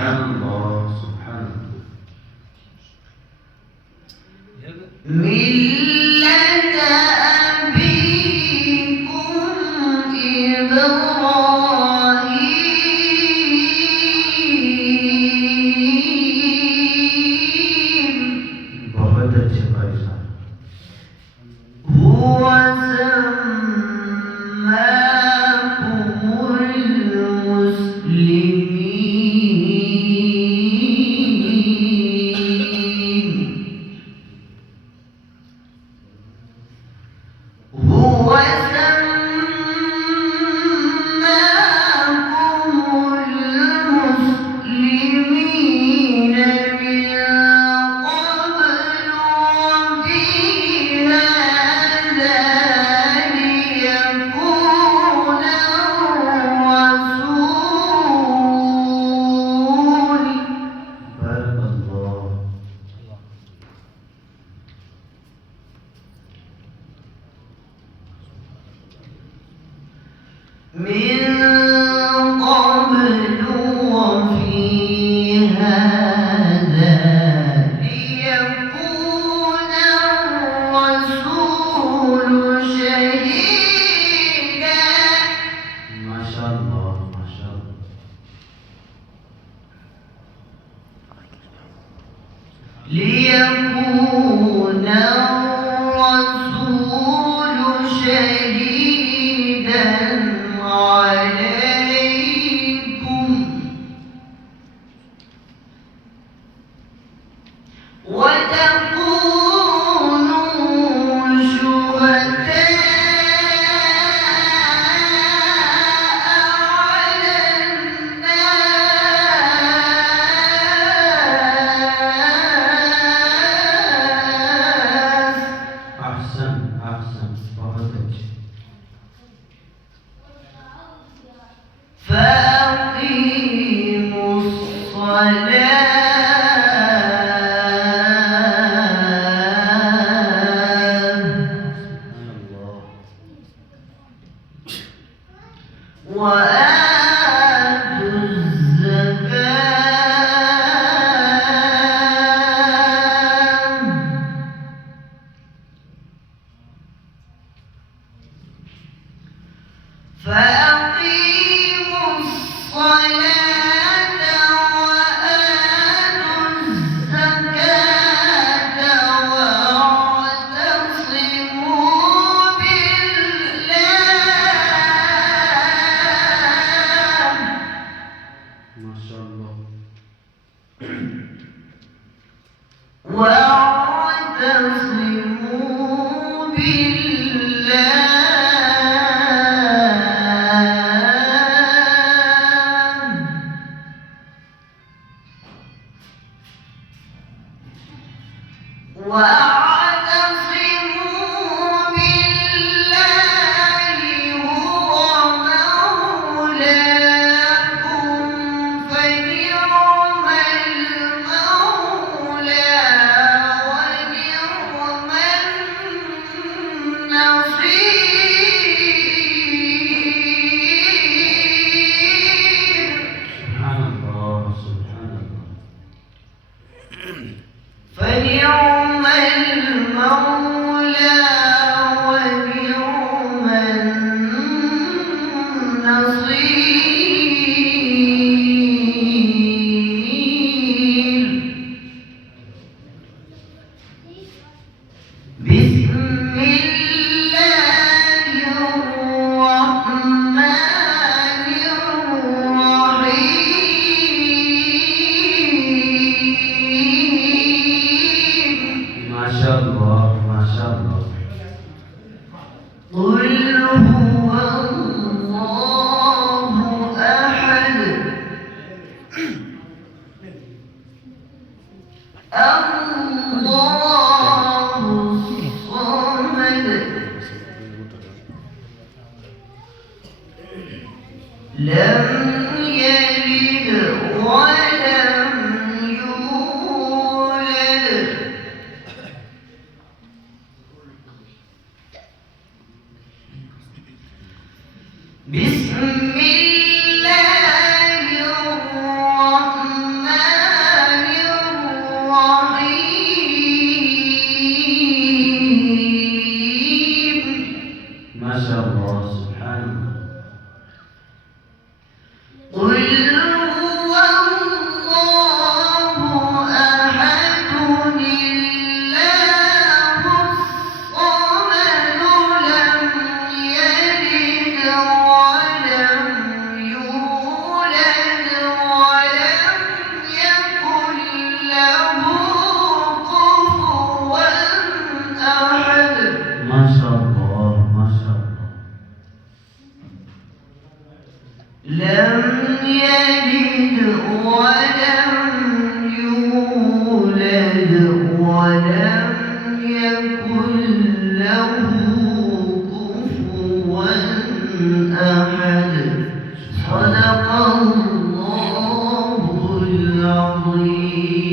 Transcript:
الله سبحان الله. ملة أبيكم إبراهيم बहुत अच्छे भाई साहब. هو سماكم المسلمين هو سماكم المسلمين من قبل وفي هذا ليكون الرسول بارك الله. من قبل وفي هذا ليكون الرسول شهيدا ما شاء الله ما شاء الله. ليكون الرسول شهيدا عليكم وتكونوا شهداء على الناس أحسن أحسن बहुत अच्छे. فأقيموا الصلاة الله. وآتوا الزكاة فأقيموا الصلاة وآتوا الزكاة واعتصموا بالله ما شاء الله. واعتصموا بالله واعتصموا بالله هو مولاكم فنعم المولى ونعم النصير سبحان الله سبحان الله. فنعم المولى ونعم النصير بسم الله الرحمن الرحيم ما شاء الله ما شاء الله. قل هو الله أحد الله الصمد لم يلد ولم يولد بسم الله الرحمن الرحيم